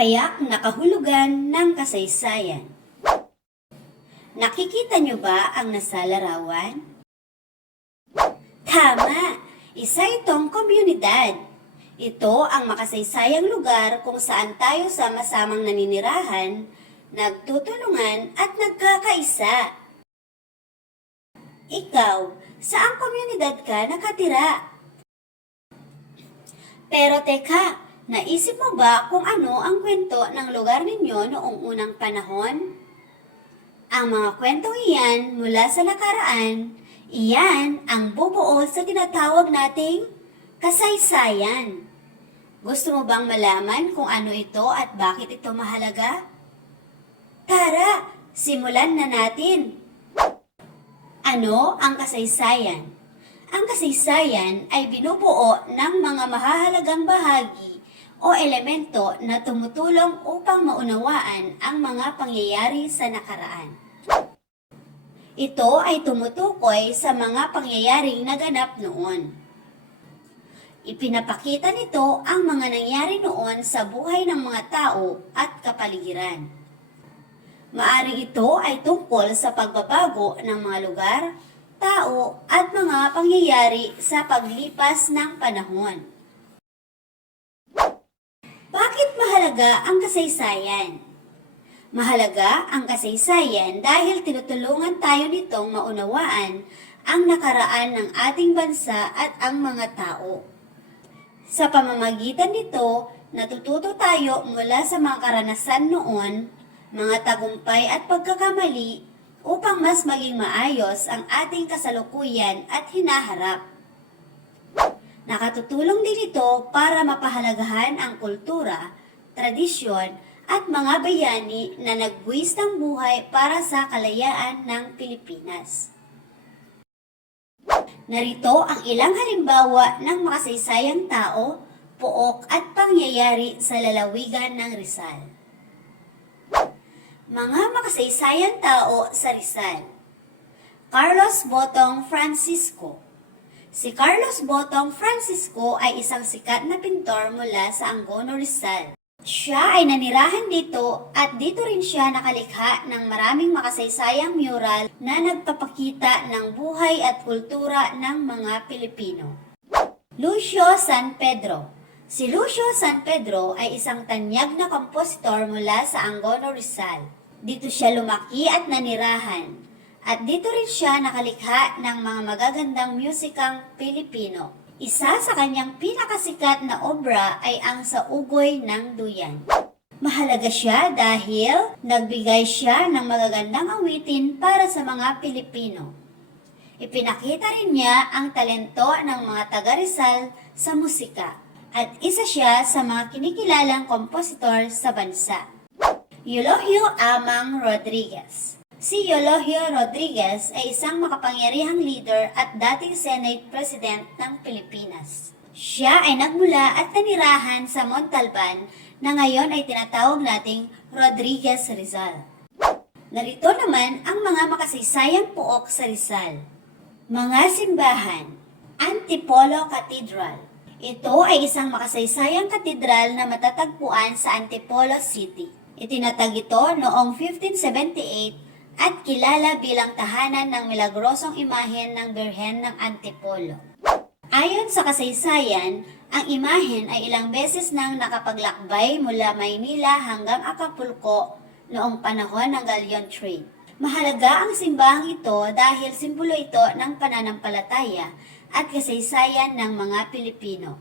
Tipayak na kahulugan ng kasaysayan. Nakikita niyo ba ang nasa larawan? Tama! Isa itong komunidad. Ito ang makasaysayang lugar kung saan tayo sama-samang naninirahan, nagtutulungan at nagkakaisa. Ikaw, saang komunidad ka nakatira? Pero teka, naisip mo ba kung ano ang kwento ng lugar ninyo noong unang panahon? Ang mga kwentong iyan mula sa nakaraan, iyan ang bubuo sa tinatawag nating kasaysayan. Gusto mo bang malaman kung ano ito at bakit ito mahalaga? Tara, simulan na natin! Ano ang kasaysayan? Ang kasaysayan ay binubuo ng mga mahahalagang bahagi o elemento na tumutulong upang maunawaan ang mga pangyayari sa nakaraan. Ito ay tumutukoy sa mga pangyayaring naganap noon. Ipinapakita nito ang mga nangyari noon sa buhay ng mga tao at kapaligiran. Maaring ito ay tungkol sa pagbabago ng mga lugar, tao at mga pangyayari sa paglipas ng panahon. Bakit mahalaga ang kasaysayan? Mahalaga ang kasaysayan dahil tinutulungan tayo nitong maunawaan ang nakaraan ng ating bansa at ang mga tao. Sa pamamagitan nito, natututo tayo mula sa mga karanasan noon, mga tagumpay at pagkakamali upang mas maging maayos ang ating kasalukuyan at hinaharap. Nakatutulong din ito para mapahalagahan ang kultura, tradisyon at mga bayani na nagbuwis ng buhay para sa kalayaan ng Pilipinas. Narito ang ilang halimbawa ng makasaysayang tao, pook at pangyayari sa lalawigan ng Rizal. Mga makasaysayang tao sa Rizal. Carlos Botong Francisco. Si Carlos Botong Francisco ay isang sikat na pintor mula sa Angono, Rizal. Siya ay nanirahan dito at dito rin siya nakalikha ng maraming makasaysayang mural na nagpapakita ng buhay at kultura ng mga Pilipino. Lucio San Pedro. Si Lucio San Pedro ay isang tanyag na kompositor mula sa Angono, Rizal. Dito siya lumaki at nanirahan, at dito rin siya nakalikha ng mga magagandang musikang Pilipino. Isa sa kanyang pinakasikat na obra ay ang Sa Ugoy ng Duyan. Mahalaga siya dahil nagbigay siya ng magagandang awitin para sa mga Pilipino. Ipinakita rin niya ang talento ng mga taga-Rizal sa musika, at isa siya sa mga kinikilalang kompositor sa bansa. Eulogio Amang Rodriguez. Si Eulogio Rodriguez ay isang makapangyarihang leader at dating Senate President ng Pilipinas. Siya ay nagmula at nanirahan sa Montalban na ngayon ay tinatawag nating Rodriguez Rizal. Narito naman ang mga makasaysayang pook sa Rizal. Mga simbahan. Antipolo Cathedral. Ito ay isang makasaysayang katedral na matatagpuan sa Antipolo City. Itinatag ito noong 1578 at kilala bilang tahanan ng milagrosong imahen ng Birhen ng Antipolo. Ayon sa kasaysayan, ang imahen ay ilang beses nang nakapaglakbay mula Maynila hanggang Acapulco noong panahon ng galleon trade. Mahalaga ang simbahang ito dahil simbolo ito ng pananampalataya at kasaysayan ng mga Pilipino.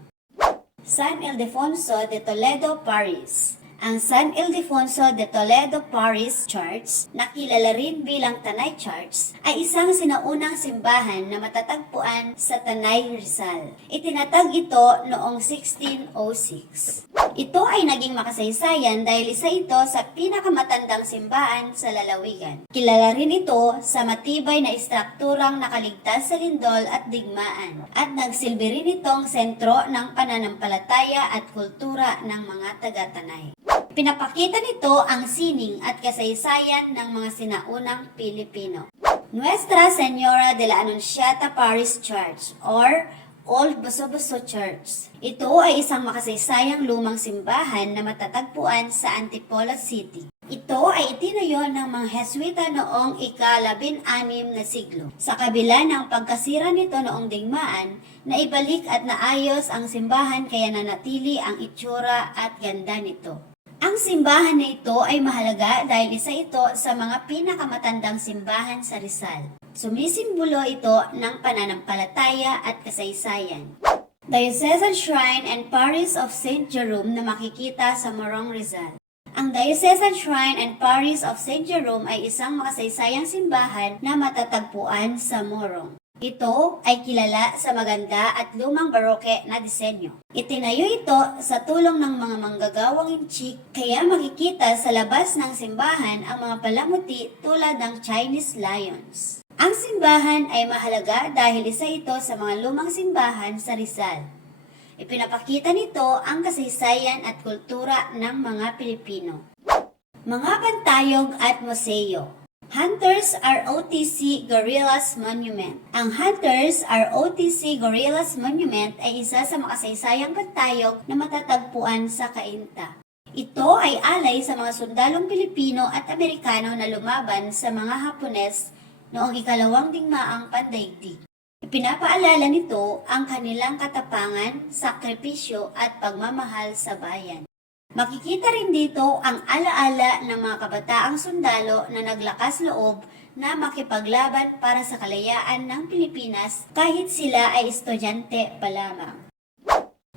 San Ildefonso de Toledo Parish. Ang San Ildefonso de Toledo Parish Church, na kilala rin bilang Tanay Church, ay isang sinaunang simbahan na matatagpuan sa Tanay, Rizal. Itinatag ito noong 1606. Ito ay naging makasaysayan dahil isa ito sa pinakamatandang simbahan sa lalawigan. Kilala rin ito sa matibay na istrukturang nakaligtas sa lindol at digmaan, at nagsilbi rin itong sentro ng pananampalataya at kultura ng mga taga-Tanay. Pinapakita nito ang sining at kasaysayan ng mga sinaunang Pilipino. Nuestra Señora de la Anunciata Parish Church or Old Boso-Boso Church. Ito ay isang makasaysayang lumang simbahan na matatagpuan sa Antipolo City. Ito ay itinayo ng mga Heswita noong ika-16 na siglo. Sa kabila ng pagkasira nito noong digmaan, naibalik at naayos ang simbahan kaya nanatili ang itsura at ganda nito. Ang simbahan na ito ay mahalaga dahil isa ito sa mga pinakamatandang simbahan sa Rizal. Sumisimbolo ito ng pananampalataya at kasaysayan. Diocesan Shrine and Parish of St. Jerome na makikita sa Morong, Rizal. Ang Diocesan Shrine and Parish of St. Jerome ay isang makasaysayang simbahan na matatagpuan sa Morong. Ito ay kilala sa maganda at lumang baroke na disenyo. Itinayo ito sa tulong ng mga manggagawang inchik, kaya makikita sa labas ng simbahan ang mga palamuti tulad ng Chinese lions. Ang simbahan ay mahalaga dahil isa ito sa mga lumang simbahan sa Rizal. Ipinapakita nito ang kasaysayan at kultura ng mga Pilipino. Mga pantayog at museo. Hunters ROTC Gorillas Monument. Ang Hunters ROTC Gorillas Monument ay isa sa makasaysayang pantayog na matatagpuan sa Cainta. Ito ay alay sa mga sundalong Pilipino at Amerikano na lumaban sa mga Hapones noong ikalawang digmaang pandaigdig. Ipinapaalala nito ang kanilang katapangan, sakripisyo at pagmamahal sa bayan. Makikita rin dito ang alaala ng mga kabataang sundalo na naglakas loob na makipaglaban para sa kalayaan ng Pilipinas kahit sila ay estudyante pa lamang.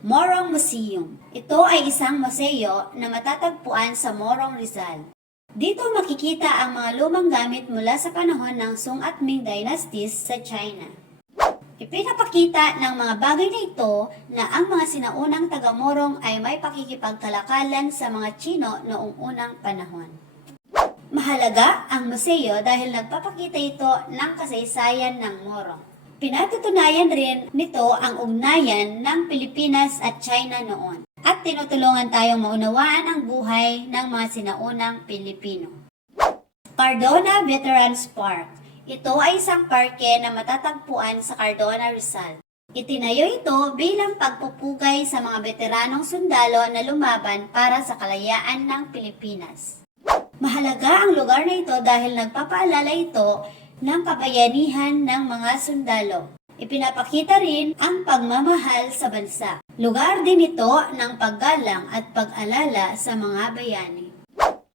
Morong Museum. Ito ay isang museo na matatagpuan sa Morong, Rizal. Dito makikita ang mga lumang gamit mula sa panahon ng Song at Ming dynasties sa China. Ipinapakita ng mga bagay na ito na ang mga sinaunang taga-Morong ay may pakikipagkalakalan sa mga Chino noong unang panahon. Mahalaga ang museo dahil nagpapakita ito ng kasaysayan ng Morong. Pinatutunayan rin nito ang ugnayan ng Pilipinas at China noon at tinutulungan tayong maunawaan ang buhay ng mga sinaunang Pilipino. Cardona Veterans Park. Ito ay isang parke na matatagpuan sa Cardona, Rizal. Itinayo ito bilang pagpupugay sa mga veteranong sundalo na lumaban para sa kalayaan ng Pilipinas. Mahalaga ang lugar na ito dahil nagpapaalala ito ng kabayanihan ng mga sundalo. Ipinapakita rin ang pagmamahal sa bansa. Lugar din ito ng paggalang at pag-alala sa mga bayani.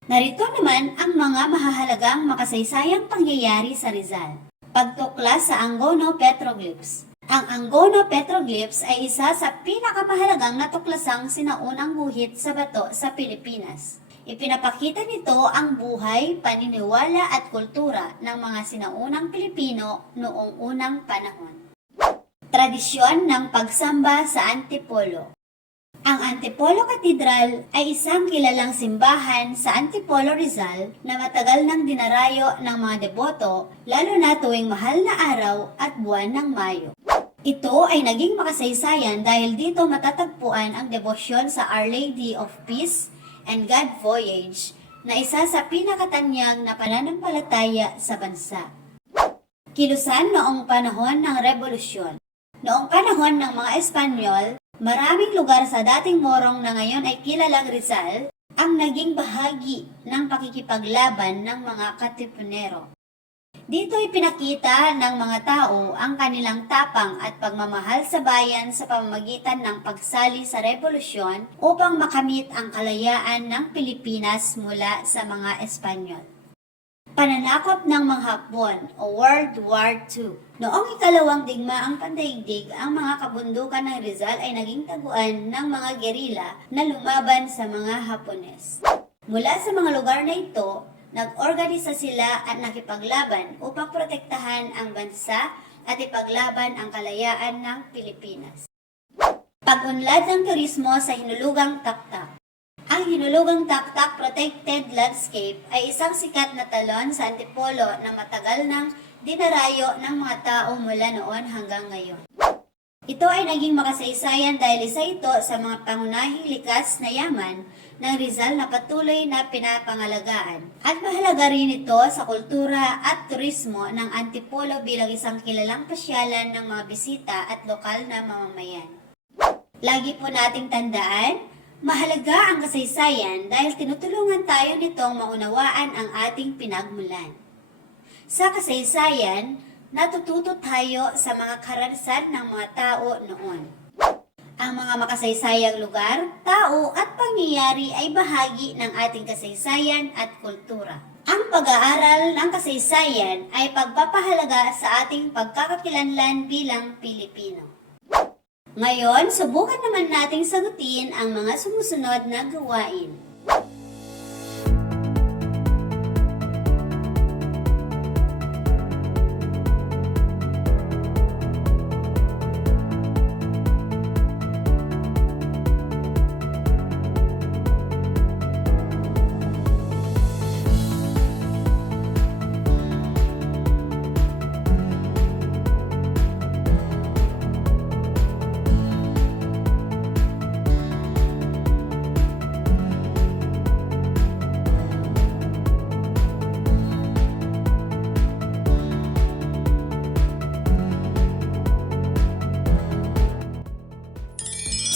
Narito naman ang mga mahahalagang makasaysayang pangyayari sa Rizal. Pagtuklas sa Angono Petroglyphs. Ang Angono Petroglyphs ay isa sa pinakamahalagang natuklasang sinaunang guhit sa bato sa Pilipinas. Ipinapakita nito ang buhay, paniniwala at kultura ng mga sinaunang Pilipino noong unang panahon. Tradisyon ng pagsamba sa Antipolo. Ang Antipolo Cathedral ay isang kilalang simbahan sa Antipolo, Rizal na matagal nang dinarayo ng mga deboto lalo na tuwing mahal na araw at buwan ng Mayo. Ito ay naging makasaysayan dahil dito matatagpuan ang debosyon sa Our Lady of Peace and God Voyage na isa sa pinakatanyag na pananampalataya sa bansa. Kilusan noong panahon ng Rebolusyon. Noong panahon ng mga Espanyol, maraming lugar sa dating Morong na ngayon ay kilalang Rizal ang naging bahagi ng pakikipaglaban ng mga Katipunero. Dito ipinakita ng mga tao ang kanilang tapang at pagmamahal sa bayan sa pamamagitan ng pagsali sa revolusyon upang makamit ang kalayaan ng Pilipinas mula sa mga Espanyol. Pananakop ng mga Hapon o World War II. Noong ikalawang digmaang pandaigdig, ang mga kabundukan ng Rizal ay naging taguan ng mga gerila na lumaban sa mga Hapones. Mula sa mga lugar na ito, nag-organisa sila at nakipaglaban upang protektahan ang bansa at ipaglaban ang kalayaan ng Pilipinas. Pag-unlad ng turismo sa Hinulugang Taktak. Ang Hinulugang Taktak Protected Landscape ay isang sikat na talon sa Antipolo na matagal nang dinarayo ng mga tao mula noon hanggang ngayon. Ito ay naging makasaysayan dahil isa ito sa mga pangunahing likas na yaman ng Rizal na patuloy na pinapangalagaan. At mahalaga rin ito sa kultura at turismo ng Antipolo bilang isang kilalang pasyalan ng mga bisita at lokal na mamamayan. Lagi po nating tandaan, mahalaga ang kasaysayan dahil tinutulungan tayo nitong maunawaan ang ating pinagmulan. Sa kasaysayan, natututo tayo sa mga karanasan ng mga tao noon. Ang mga makasaysayang lugar, tao at pangyayari ay bahagi ng ating kasaysayan at kultura. Ang pag-aaral ng kasaysayan ay pagpapahalaga sa ating pagkakakilanlan bilang Pilipino. Ngayon, subukan naman nating sagutin ang mga sumusunod na gawain.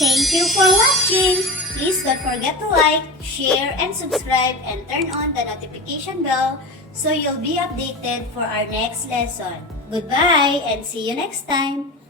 Thank you for watching! Please don't forget to like, share, and subscribe and turn on the notification bell so you'll be updated for our next lesson. Goodbye and see you next time!